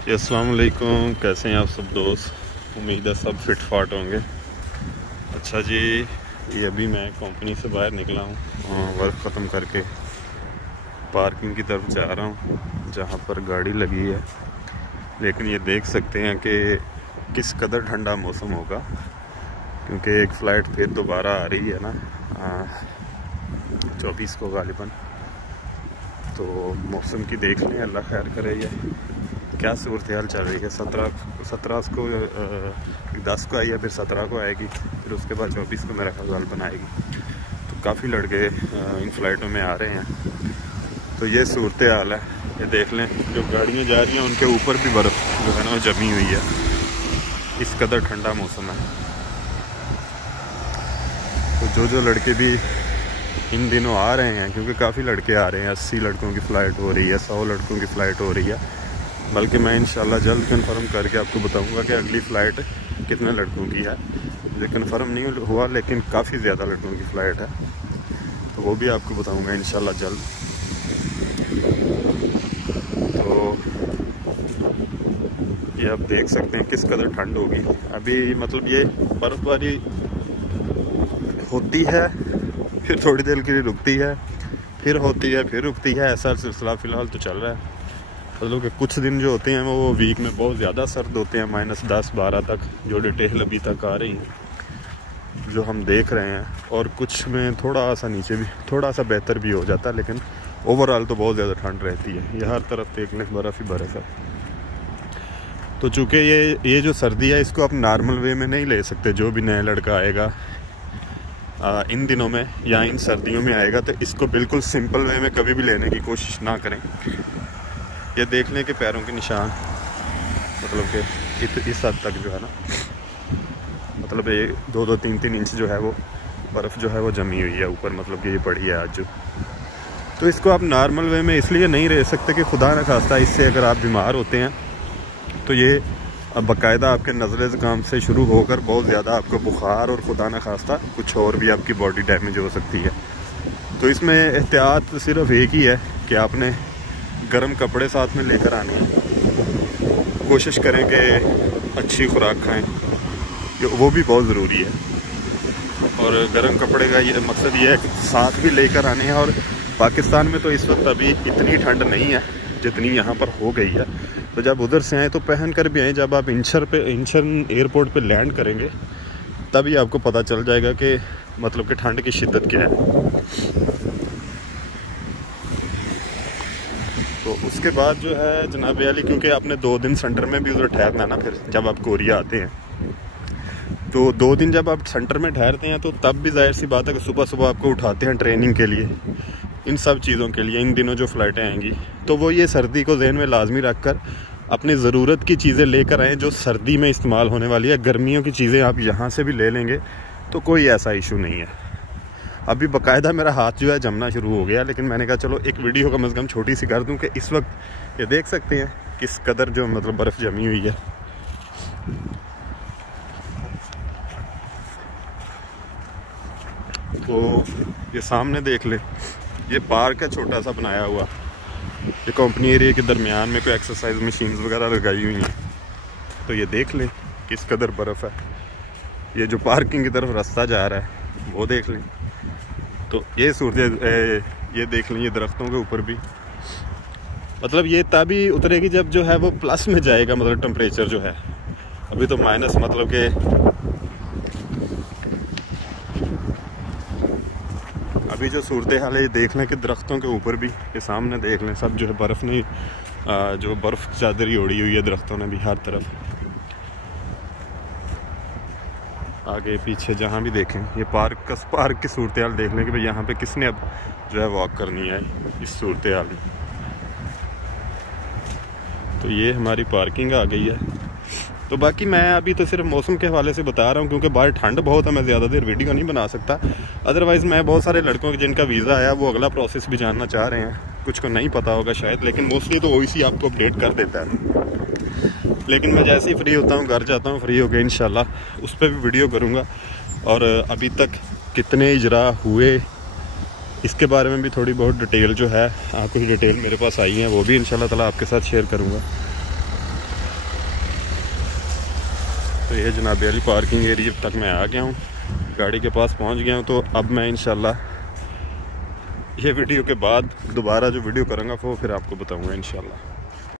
जी अस्सलाम वालेकुम, कैसे हैं आप सब दोस्त। उम्मीद है सब फिट फाट होंगे। अच्छा जी, ये अभी मैं कंपनी से बाहर निकला हूँ, वर्क ख़त्म करके पार्किंग की तरफ जा रहा हूँ जहाँ पर गाड़ी लगी है। लेकिन ये देख सकते हैं कि किस कदर ठंडा मौसम होगा, क्योंकि एक फ़्लाइट फिर दोबारा आ रही है ना 24 को गालिबन। तो मौसम की देख लें, अल्लाह खैर करे। ये क्या सूरत हाल चल रही है। 17 को 10 को आई है, फिर 17 को आएगी, फिर उसके बाद 24 को मेरा ख्याल बनाएगी। तो काफ़ी लड़के इन फ़्लाइटों में आ रहे हैं। तो ये सूरत हाल है। ये देख लें, जो गाड़ियाँ जा रही हैं उनके ऊपर भी बर्फ़ जो है ना वो जमी हुई है। इस कदर ठंडा मौसम है। तो जो लड़के भी इन दिनों आ रहे हैं, क्योंकि काफ़ी लड़के आ रहे हैं, 80 लड़कों की फ़्लाइट हो रही है, 100 लड़कों की फ़्लाइट हो रही है। बल्कि मैं इंशाल्लाह जल्द कंफर्म करके आपको बताऊंगा कि अगली फ़्लाइट कितने लड़कों की है। मुझे कंफर्म नहीं हुआ, लेकिन काफ़ी ज़्यादा लड़कों की फ़्लाइट है, तो वो भी आपको बताऊंगा इंशाल्लाह जल्द। तो ये आप देख सकते हैं किस कदर ठंड होगी अभी। मतलब ये बर्फ़बारी होती है, फिर थोड़ी देर के लिए रुकती है, फिर होती है, फिर रुकती है। ऐसा सिलसिला फ़िलहाल तो चल रहा है। मतलब कि कुछ दिन जो होते हैं वो वीक में बहुत ज़्यादा सर्द होते हैं, -10-12 तक, जो डिटेल अभी तक आ रही हैं जो हम देख रहे हैं। और कुछ में थोड़ा सा नीचे भी, थोड़ा सा बेहतर भी हो जाता है, लेकिन ओवरऑल तो बहुत ज़्यादा ठंड रहती है। ये हर तरफ देख लें, बर्फ़ ही बर्फ़ है। तो चूँकि ये जो सर्दी है, इसको आप नॉर्मल वे में नहीं ले सकते। जो भी नया लड़का आएगा इन दिनों में या इन सर्दियों में आएगा, तो इसको बिल्कुल सिंपल वे में कभी भी लेने की कोशिश ना करें। ये देख लें कि पैरों के निशान, मतलब कि इस हद तक जो है ना, मतलब ये 2-3 इंच जो है वो बर्फ़ जो है वो जमी हुई है ऊपर, मतलब कि ये पड़ी है आज जो। तो इसको आप नॉर्मल वे में इसलिए नहीं रह सकते कि खुदा न खास्ता इससे अगर आप बीमार होते हैं तो ये अब बाकायदा आपके नज़ले ज़ुकाम से शुरू होकर बहुत ज़्यादा आपको बुखार और खुदा न खास्ता कुछ और भी आपकी बॉडी डैमेज हो सकती है। तो इसमें एहतियात सिर्फ एक ही है कि आपने गर्म कपड़े साथ में लेकर आने हैं। कोशिश करें कि अच्छी खुराक खाएं, वो भी बहुत ज़रूरी है। और गर्म कपड़े का ये मकसद ये है कि साथ भी लेकर आने हैं। और पाकिस्तान में तो इस वक्त अभी इतनी ठंड नहीं है जितनी यहाँ पर हो गई है। तो जब उधर से आएँ तो पहन कर भी आएँ। जब आप इंचन एयरपोर्ट पे लैंड करेंगे तभी आपको पता चल जाएगा कि मतलब कि ठंड की शिद्दत क्या है। तो उसके बाद जो है जनाब अली, क्योंकि आपने 2 दिन सेंटर में भी उधर ठहरना ना, फिर जब आप कोरिया आते हैं तो 2 दिन जब आप सेंटर में ठहरते हैं तो तब भी जाहिर सी बात है कि सुबह सुबह आपको उठाते हैं ट्रेनिंग के लिए, इन सब चीज़ों के लिए। इन दिनों जो फ़्लाइटें आएंगी तो वो ये सर्दी को ज़हन में लाजमी रख कर अपनी ज़रूरत की चीज़ें लेकर आएँ जो सर्दी में इस्तेमाल होने वाली है। गर्मियों की चीज़ें आप यहाँ से भी ले लेंगे तो कोई ऐसा इशू नहीं है। अभी बाकायदा मेरा हाथ जो है जमना शुरू हो गया, लेकिन मैंने कहा चलो एक वीडियो कम से कम छोटी सी कर दूं कि इस वक्त ये देख सकते हैं किस कदर जो मतलब बर्फ़ जमी हुई है। तो ये सामने देख ले, ये पार्क है छोटा सा बनाया हुआ। ये कंपनी एरिया के दरमियान में कोई एक्सरसाइज मशीन्स वगैरह लगाई हुई हैं। तो ये देख लें किस कदर बर्फ़ है। ये जो पार्किंग की तरफ रास्ता जा रहा है वो देख लें। तो ये सूरत ये देख लें, ये दरख्तों के ऊपर भी, मतलब ये तभी उतरेगी जब जो है वो प्लस में जाएगा। मतलब टेम्परेचर जो है अभी तो माइनस, मतलब कि अभी जो सूरत हाल है ये देख लें कि दरख्तों के ऊपर भी, ये सामने देख लें, सब जो है बर्फ़ नहीं, जो बर्फ़ चादरी ओढ़ी हुई है दरख्तों ने भी हर तरफ। आगे पीछे जहाँ भी देखें, ये पार्क की सूरत हाल देख लें कि भाई यहाँ पे किसने अब जो है वॉक करनी है इस सूरत हाल में। तो ये हमारी पार्किंग आ गई है। तो बाकी मैं अभी तो सिर्फ मौसम के हवाले से बता रहा हूँ, क्योंकि बाहर ठंड बहुत है, मैं ज़्यादा देर वीडियो नहीं बना सकता। अदरवाइज़ मैं बहुत सारे लड़कों के जिनका वीज़ा आया वो अगला प्रोसेस भी जानना चाह रहे हैं। कुछ को नहीं पता होगा शायद, लेकिन मोस्टली तो OEC आपको अपडेट कर देता है। लेकिन मैं जैसे ही फ्री होता हूँ, घर जाता हूँ, फ्री हो गया इंशाल्लाह उस पर भी वीडियो करूँगा। और अभी तक कितने इजरा हुए इसके बारे में भी थोड़ी बहुत डिटेल जो है, कुछ डिटेल मेरे पास आई है, वो भी इंशाल्लाह ताला आपके साथ शेयर करूँगा। तो ये जनाब अली पार्किंग एरिया तक मैं आ गया हूँ, गाड़ी के पास पहुँच गया हूँ। तो अब मैं इंशाल्लाह ये वीडियो के बाद दोबारा जो वीडियो करूँगा वो फिर आपको बताऊँगा इंशाल्लाह।